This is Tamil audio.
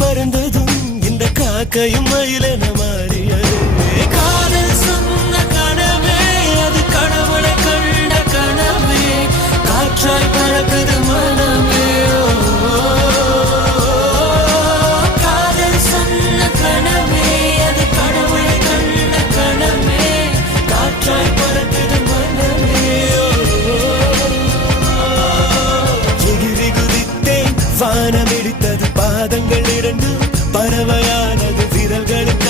பறந்ததும் இந்த காக்கையும் மயிலென மாறியது. காதல் சொன்ன கனவே அது கடவுளை கண்ட கனவே, காற்றாய் பறக்குது மனமே. காதல் சொன்ன கனவே அது கடவுளை கண்ட கனவே, காற்றாய் பறக்குது மனமே. எகிரி குதித்தேன், வானம் இடித்தது, பாதங்கள் இரண்டு பறவையானது, விரல்களுக்கு